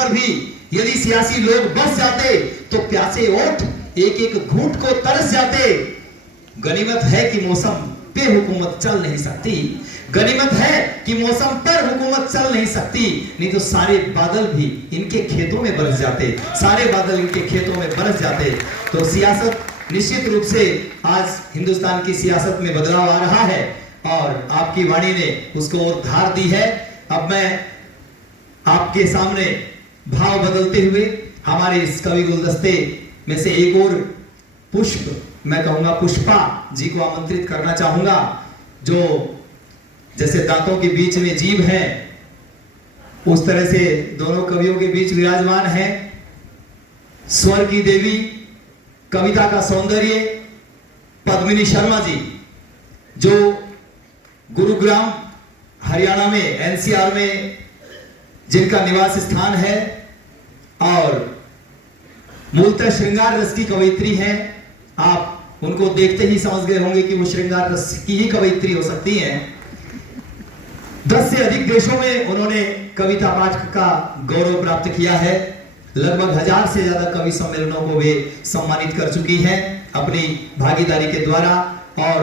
पर भी यदि सियासी लोग बस जाते तो प्यासे ओठ एक एक घूंट को तरस जाते। गनीमत है कि मौसम पे हुकूमत चल नहीं सकती, गनीमत है कि मौसम पर हुकूमत चल नहीं सकती, नहीं तो सारे बादल भी इनके खेतों में बरस जाते, सारे बादल इनके खेतों में बरस जाते। तो सियासत निश्चित रूप से आज हिंदुस्तान की सियासत में बदलाव आ रहा है और आपकी वाणी ने उसको और धार दी है। अब मैं आपके सामने भाव बदलते हुए हमारे इस कवि गुलदस्ते में से एक और पुष्प, मैं कहूंगा पुष्पा जी को आमंत्रित करना चाहूंगा, जो जैसे दांतों के बीच में जीभ है उस तरह से दोनों कवियों के बीच विराजमान है। स्वर की देवी, कविता का सौंदर्य, पद्मिनी शर्मा जी, जो गुरुग्राम हरियाणा में एनसीआर में जिनका निवास स्थान है और मूलतः श्रृंगार रस की कवयित्री हैं। आप उनको देखते ही समझ गए होंगे कि वो श्रृंगार रस की ही कवयित्री हो सकती हैं। 10 से अधिक देशों में उन्होंने कविता पाठ का गौरव प्राप्त किया है। लगभग 1000 से ज्यादा कवि सम्मेलनों को वे सम्मानित कर चुकी हैं अपनी भागीदारी के द्वारा। और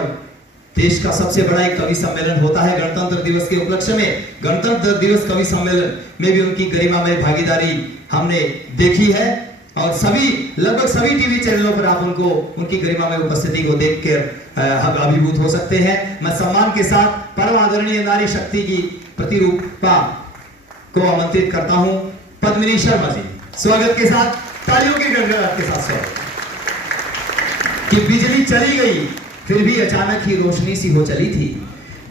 देश का सबसे बड़ा एक कवि सम्मेलन होता है गणतंत्र दिवस के उपलक्ष्य में, गणतंत्र दिवस कवि सम्मेलन में भी उनकी गरिमामय भागीदारी हमने देखी है। और सभी लगभग सभी टीवी चैनलों पर आप उनको उनकी गरिमामय उपस्थिति को देखकर अभिभूत हो सकते हैं। मैं सम्मान के साथ परम आदरणीय नारी शक्ति की प्रतिरूपा को आमंत्रित करता हूं, पद्मिनी शर्मा जी। स्वागत के साथ, तालियों की गड़गड़ाहट के साथ स्वागत। कि बिजली चली गई फिर भी अचानक ही रोशनी सी हो चली थी,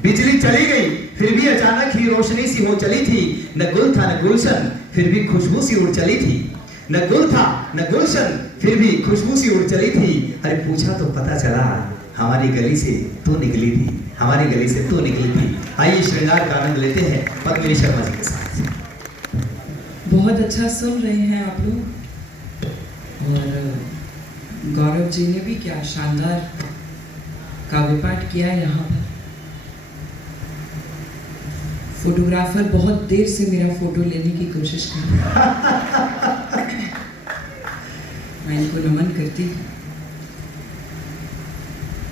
बिजली चली गई फिर भी अचानक ही रोशनी सी हो चली थी। न गुल था न गुलशन फिर भी खुशबू सी उड़ चली थी, न गुल था न गुलशन फिर भी खुशबू सी उड़ चली थी। अरे पूछा तो पता चला हमारी गली से तू निकली थी, हमारी गली से तू निकली थी। आइए श्रृंगार का आनंद लेते हैं पद्मिनी शर्मा जी के साथ। बहुत अच्छा सुन रहे हैं आप लोग, और गौरव जी ने भी क्या शानदार काव्य पाठ किया यहाँ पर। फोटोग्राफर बहुत देर से मेरा फोटो लेने की कोशिश कर रहा है। मैं इनको नमन करती हूँ।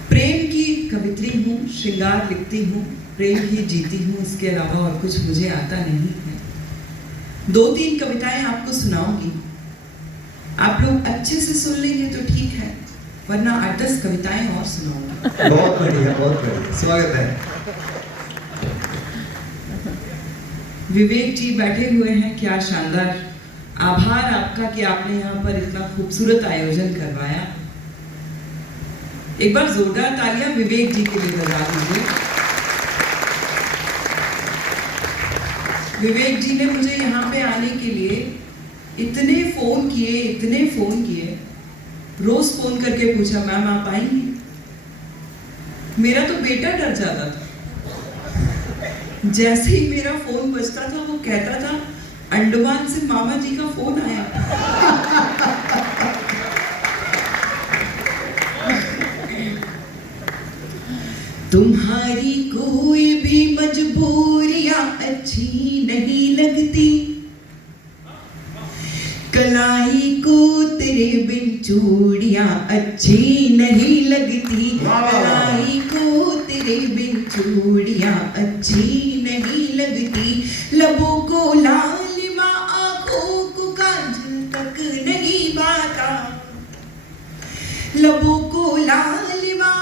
प्रेम की कवित्री हूँ, श्रृंगार लिखती हूँ, प्रेम ही जीती हूँ, इसके अलावा और कुछ मुझे आता नहीं है। 2-3 कविताएं आपको सुनाऊंगी, आप लोग अच्छे से सुन लेंगे तो ठीक है, वरना 8-10 कविताएं और सुनाऊंगी। बहुत बढ़िया, बहुत बढ़िया, स्वागत है। विवेक जी बैठे हुए हैं, क्या शानदार, आभार आपका कि आपने यहाँ पर इतना खूबसूरत आयोजन करवाया। एक बार जोरदार तालियां विवेक जी के लिए बजा दीजिए। विवेक जी ने मुझे यहाँ पे आने के लिए इतने फोन किए, रोज फोन करके पूछा मैम आप आएंगी। मेरा तो बेटा डर जाता था, जैसे ही मेरा फोन बजता था वो कहता था अंडमान से मामा जी का फोन आया। तुम्हारी कोई भी मजबूरियां अच्छी नहीं लगती, कलाई को तेरे बिन चूड़ियां अच्छी नहीं लगती, कलाई को तेरे बिन चूड़ियां अच्छी नहीं लगती, लबों को लालिमा आंखों को काजल तक नहीं बाता, लबों को लालिमा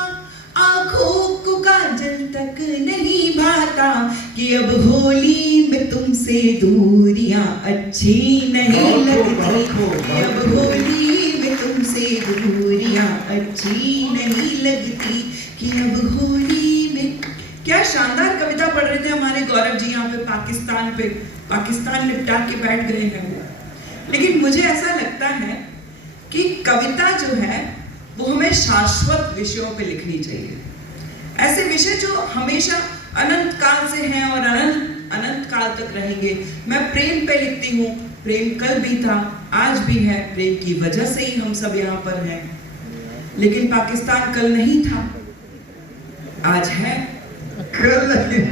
आंखों को काजल तक नहीं भाता, कि अब होली में तुमसे दूरियां अच्छी नहीं लगती, कि अब होली में तुमसे दूरियां अच्छी नहीं लगती, कि अब होली में। क्या शानदार कविता पढ़ रहे थे हमारे गौरव जी यहाँ पे। पाकिस्तान निपटा के बैठ गए हैं वो। लेकिन मुझे ऐसा लगता है कि कविता जो है वो हमें शाश्वत विषयों पे लिखनी चाहिए, ऐसे विषय जो हमेशा अनंत काल से हैं और अनंत काल तक रहेंगे। मैं प्रेम पे लिखती हूँ, प्रेम कल भी था, आज भी है, प्रेम की वजह से ही हम सब यहाँ पर हैं। लेकिन पाकिस्तान कल नहीं था, आज है, कल नहीं।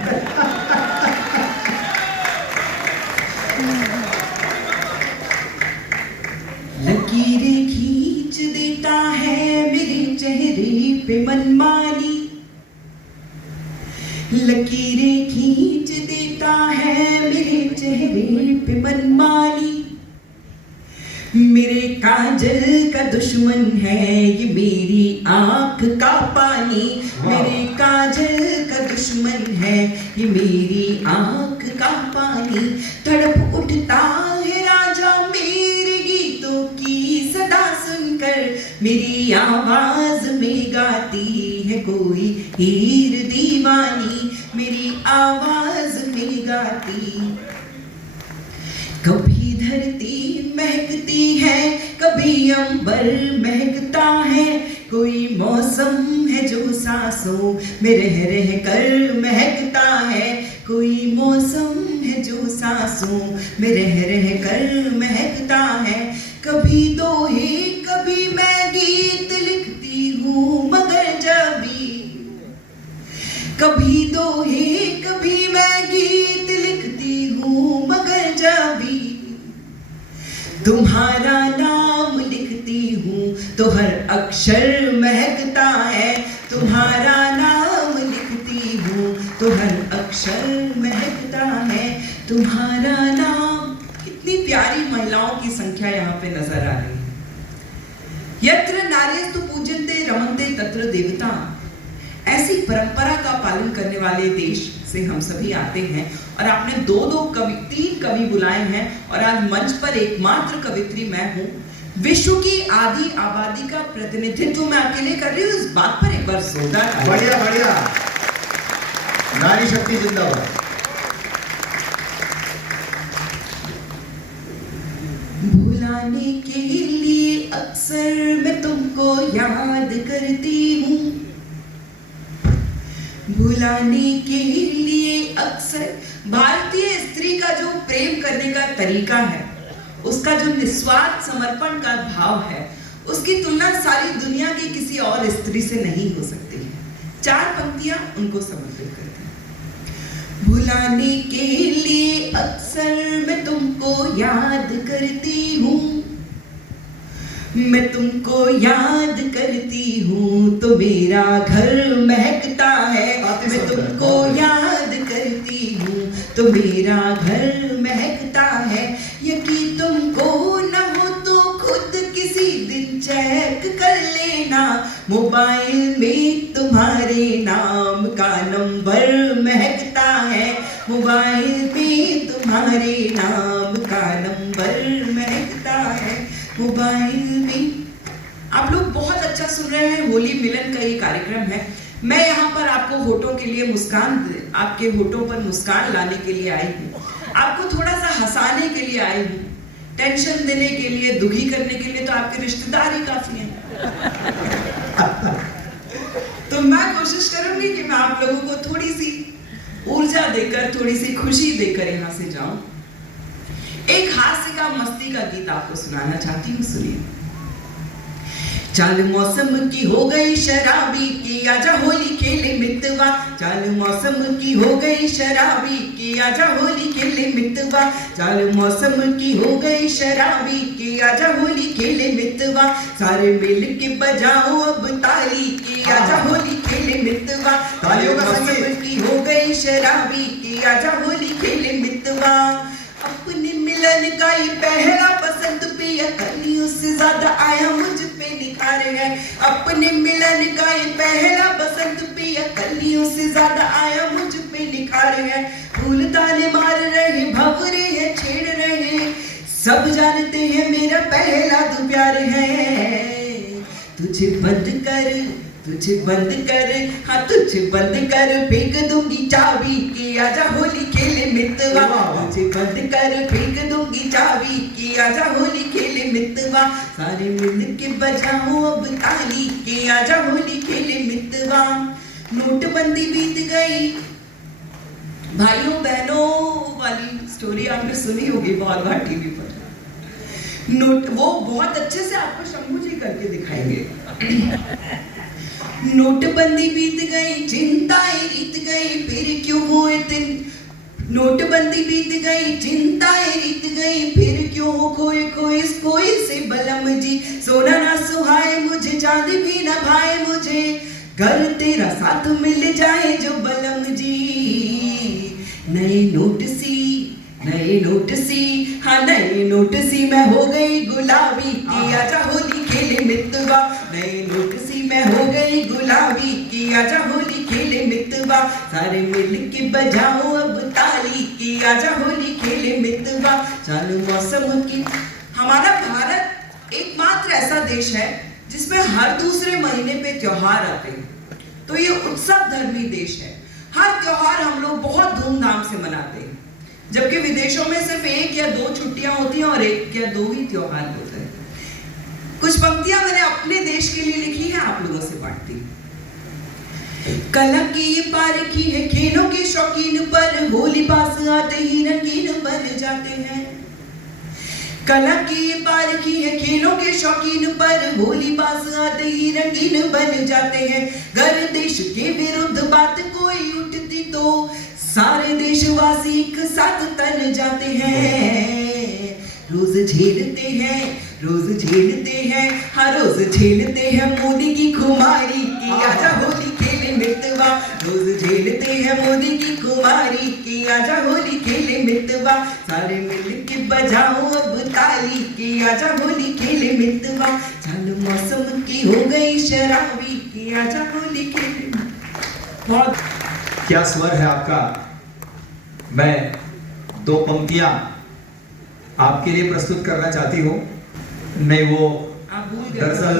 पे मनमानी, लकीरें खींच देता है मेरे चेहरे पे मनमानी। मेरे काजल का दुश्मन है ये मेरी आंख का पानी, मेरे काजल का दुश्मन है ये मेरी आंख का पानी। तड़प उठता है राजा मेरे गीतों की सदा सुनकर, मेरी आवाज में गाती है कोई हीर दीवानी, मेरी आवाज में गाती। कभी धरती महकती है, कभी अंबर महकता है, कोई मौसम है जो सांसों में रह रह कर महकता है, कोई मौसम है जो सांसों में रह रह कर महकता है। कभी दोहे कभी मैं गीत लिखती हूँ मगर जब भी, कभी दोहे कभी मैं गीत लिखती हूँ मगर जब भी तुम्हारा नाम लिखती हूँ तो हर अक्षर महकता है, तुम्हारा नाम लिखती हूँ तो हर अक्षर महकता है, तुम्हारा नाम। कितनी प्यारी महिलाओं की संख्या यहाँ पे नजर आ रही है। यत्र नार्यस्तु पूज्यन्ते रमन्ते तत्र देवता। ऐसी परंपरा का पालन करने वाले देश से हम सभी आते हैं और आपने तीन कवि बुलाए हैं और आज मंच पर एकमात्र कवित्री मैं हूं। विश्व की आदि आबादी का प्रतिनिधित्व मैं अकेले कर रही हूँ, इस बात पर एक बार जोरदार। बढ़िया बढ़िया, नारी शक्ति जिंदाबाद। भुलाने के लिए अक्सर मैं तुमको याद करती हूँ, भुलाने के लिए अक्सर। भारतीय स्त्री का जो प्रेम करने का तरीका है, उसका जो निस्वार्थ समर्पण का भाव है, उसकी तुलना सारी दुनिया की किसी और स्त्री से नहीं हो सकती है। 4 पंक्तियां उनको समर्पित करते हैं। भुलाने के लिए अक्सर मैं तुमको याद करती हूँ, मैं तुमको याद करती हूँ तो मेरा घर महकता है, मैं तुमको याद करती हूँ तो मेरा घर महकता है। यकीन तुमको न हो तो खुद किसी दिन चेक कर लेना, मोबाइल में तुम्हारे नाम का नंबर महकता है, मोबाइल में तुम्हारे नाम का नंबर महकता है, मोबाइल में। आप लोग बहुत अच्छा सुन रहे हैं, होली मिलन का ये कार्यक्रम है। मैं यहाँ पर आपको होठों के लिए मुस्कान, आपके होठों पर मुस्कान लाने के लिए आई हूँ, आपको थोड़ा सा हंसाने के लिए आई हूँ। टेंशन देने के लिए, दुखी करने के लिए तो आपके रिश्तेदार ही काफी हैं। तो मैं कोशिश करूंगी कि मैं आप लोगों को थोड़ी सी ऊर्जा देकर, थोड़ी सी खुशी देकर यहाँ से जाऊं। एक हास्य का, मस्ती का गीत आपको सुनाना चाहती हूँ, सुनिए। चाल मौसम की हो गई शराबी की आजा होली खेले मितवा, चाल मौसम की हो गई शराबी की आजा होली खेले मितवा, चाल मौसम की हो गई शराबी की आजा होली खेले मितवा, सारे मिल के बजाओ अब ताली की आजा होली खेले मितवा, तालियों का मौसम संगीत। की हो गई शराबी की आजा होली खेले मितवा। अपने मिलन का ये पहला बसंत पिया कलियों से ज्यादा आया मुझ पे निखार है, अपने मिलन का ये पहला बसंत पिया कलियों से ज्यादा आया मुझ पे निखार है। फूल ताने मार रहे, भंवरे हैं छेड़ रहे, सब जानते हैं मेरा पहला तू प्यार है। तुझे बंद कर, तुझे बंद कर, हाँ तुझे बंद कर, फेंक दूंगी चाबी की आजा होली खेले मितवा, तुझे बंद कर, फेंक दूंगी चाबी की आजा होली खेले मितवा, सारे मिल के बजाओ अब ताली की आजा होली खेले मितवा। नोटबंदी बीत गई, भाइयों बहनों वाली स्टोरी आपने सुनी होगी बहुत बार टीवी पर। नोट वो बहुत अच्छे से आपको शंभू जी करके दिखाएंगे। नोटबंदी बीत गई, चिंताएं बीत गई, फिर क्यों हुए दिन। नोटबंदी बीत गई, चिंताएं बीत गई, फिर क्यों हो खोए खोए खोए से बलम जी। सोना ना सुहाए मुझे, चांदी भी ना भाए मुझे, घर तेरा साथ मिल जाए जो बलम जी, नए नोट सी, हाँ नए नोट सी मैं हो गई गुलाबी की आजा होली खेले मितवा, नए नोट सी मैं हो गई गुलाबी की आजा होली खेले मितवा, सारे मिल के बजाओ अब ताली की आजा होली खेले मितवा, चालू मौसम की। हमारा भारत एकमात्र ऐसा देश है जिसमें हर दूसरे महीने पे त्योहार आते हैं, तो ये उत्सव धर्मी देश है। हर त्योहार हम लोग बहुत धूमधाम से मनाते हैं, जबकि विदेशों में सिर्फ 1 या 2 छुट्टियां होती हैं और 1 या 2 ही त्योहार होते हैं। कुछ पंक्तियां मैंने अपने देश के लिए लिखी है, आप लोगों से बांटती हूं। कला की ये पारखी है खेलों के शौकीन पर, होली पास आते ही रंगीन बन जाते हैं। कला की ये पारखी है खेलों के शौकीन पर, होली पास आते ही रंगीन बन जाते हैं। घर देश के विरुद्ध बात कोई उठती तो सारे देशवासी एक साथ तन जाते हैं। रोज झेलते हैं, हाँ रोज झेलते हैं मोदी की खुमारी की आजा होली खेले मितवा, रोज झेलते हैं मोदी की खुमारी की आजा होली खेले मितवा, सारे मिल के बजाओ अब ताली की आजा होली खेले मितवा, चालू मौसम की हो गई शराबी की आजा होली खेले। बहुत क्या स्वर है आपका। मैं 2 पंक्तियां आपके लिए प्रस्तुत करना चाहती हूँ। नहीं वो आप भूल गए, दरअसल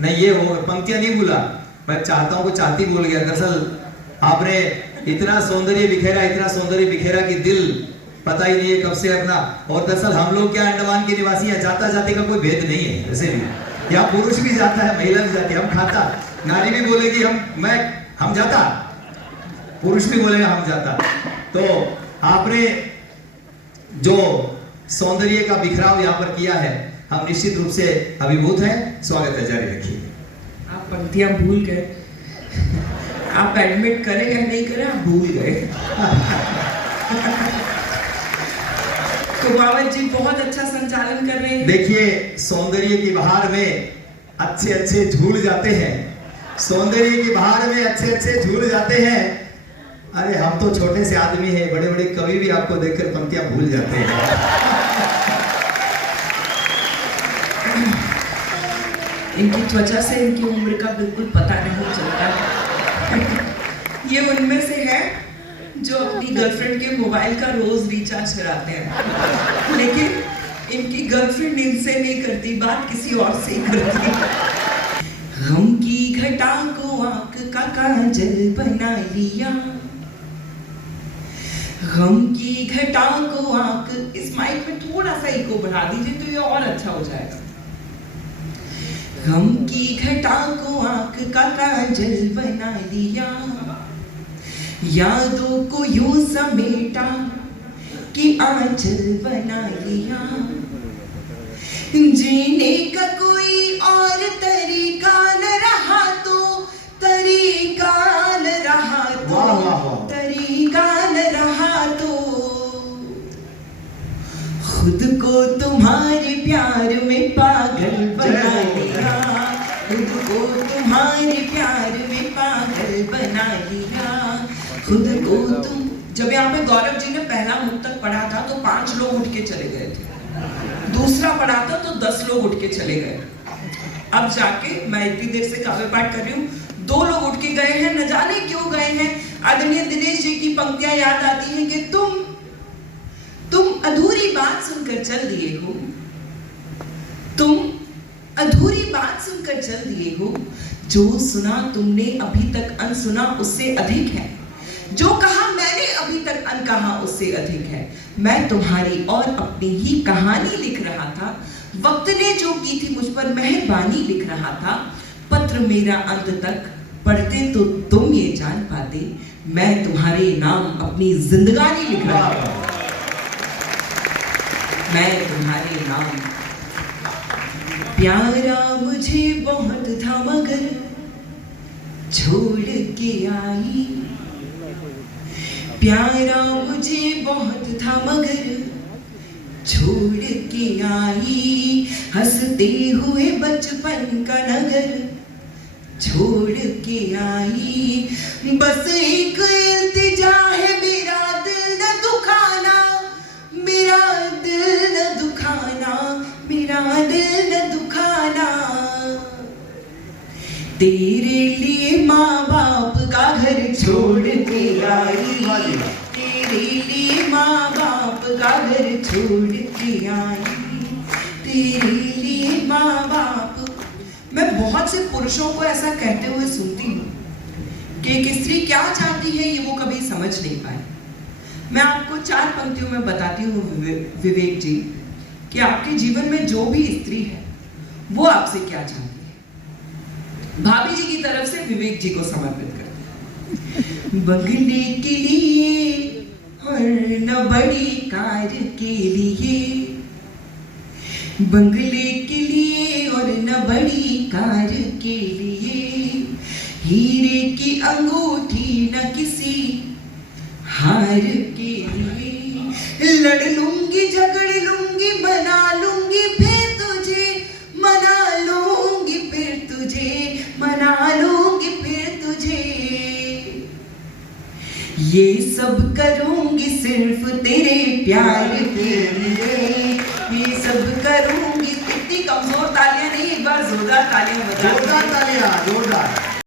नहीं, ये हो पंक्तियां नहीं भूला, मैं चाहता हूँ, चाहती भूल गया। दरअसल आपने इतना सौंदर्य बिखेरा कि दिल पता ही नहीं है कब से अपना। और दरअसल हम लोग क्या अंडमान के निवासी हैं, जाता जाते का कोई भेद नहीं है। वैसे भी यहाँ पुरुष भी जाता है, महिला भी जाती है, हम खाता, नारी भी बोलेगी हम जाता, पुरुष भी बोलेगा हम जाता। तो आपने जो सौंदर्य का बिखराव यहाँ पर किया है, हम निश्चित रूप से अभिभूत हैं। स्वागत है, जारी रखिए। आप पंक्तियां भूल गए, आप एडमिट करें या नहीं करें, आप भूल गए। कुमावत जी बहुत अच्छा संचालन कर रहे हैं। देखिए, सौंदर्य की बहार में अच्छे झूल जाते हैं, सौंदर्य की बहार में अच्छे झूल जाते हैं। अरे हम तो छोटे से आदमी हैं, बड़े बड़े कवि भी आपको देखकर पंक्तियां भूल जाते हैं। इनकी त्वचा से इनकी उम्र का बिल्कुल पता नहीं चलता। ये उनमें से है जो अपनी गर्लफ्रेंड के मोबाइल का रोज रिचार्ज कराते हैं, लेकिन इनकी गर्लफ्रेंड इनसे नहीं करती बात, किसी और से ही करती। गम की घटा को आंख का काजल बना लिया, गम की घटा को आंख। इस माइक में थोड़ा सा इको बढ़ा दीजिए तो ये और अच्छा हो जाएगा। गम की घटा को आंख का काजल बना लिया, यादों को यूं समेटा कि आंचल बना लिया, जीने का कोई और तरीका न रहा तो, तरीका न रहा तो, तरीका न रहा तो, खुद को तुम्हारे प्यार में पागल बना लिया, खुद को तुम्हारे प्यार में पागल बना लिया, खुद को तुम। जब यहाँ पे गौरव जी ने पहला मुक्तक पढ़ा था तो 5 लोग उठ के चले गए थे, दूसरा पढ़ा था तो 10 लोग उठ के चले गए। अब जाके मैं इतनी देर से काव्य पाठ कर रही हूँ, 2 लोग उठ के गए हैं, न जाने क्यों गए हैं। आदरणीय दिनेश जी की पंक्तियां याद आती हैं कि तुम अधूरी बात सुनकर चल दिए हो, तुम अधूरी बात सुनकर चल दिए हो, जो सुना तुमने अभी तक अनसुना उससे अधिक है, जो कहा मैंने अभी तक अनकहा उससे अधिक है। मैं तुम्हारी और अपनी ही कहानी लिख रहा था, वक्त ने जो की थी मुझ पर मेहरबानी लिख रहा था, पत्र मेरा अंत तक पढ़ते तो तुम ये जान पाते, मैं तुम्हारे नाम अपनी जिंदगानी लिख रहा था, मैं तुम्हारे नाम। प्यारा मुझे बहुत था मगर छोड़ के आई, प्यारा मुझे बहुत था मगर छोड़ के आई, हंसते हुए बचपन का नगर छोड़ के आई, बस एक इल्तिजा है, मेरा दिल न दुखाना, मेरा दिल न दुखाना, मेरा दिल न दुखाना। तेरे लिए माँ बाप का घर छोड़ के आई, तेरे लिए माँ बाप का घर छोड़ के आई, तेरे लिए माँ बाप। मैं बहुत से पुरुषों को ऐसा कहते हुए सुनती हूँ कि एक स्त्री क्या चाहती है ये वो कभी समझ नहीं पाए। मैं आपको 4 पंक्तियों में बताती हूँ विवेक जी कि आपके जीवन में जो भी स्त्री है वो आपसे क्या चाहती है। भाभी जी की तरफ से विवेक जी को समर्पित करते हैं। बंगले के लिए और न बड़ी कार के लिए, बंगले के लिए और न बड़ी कार के लिए, हीरे की अंगूठी न किसी हार के लिए, लड़ लूंगी झगड़ लूंगी मना लूंगी फिर तुझे, मना लूंगी फिर तुझे, मना लूंगी फिर तुझे, ये सब करूंगी सिर्फ तेरे प्यार के लिए, ये सब करूंगी। इतनी कमजोर तालियां नहीं, एक बार जोरदार तालियां बजा। जोरदार तालियां, जोरदार।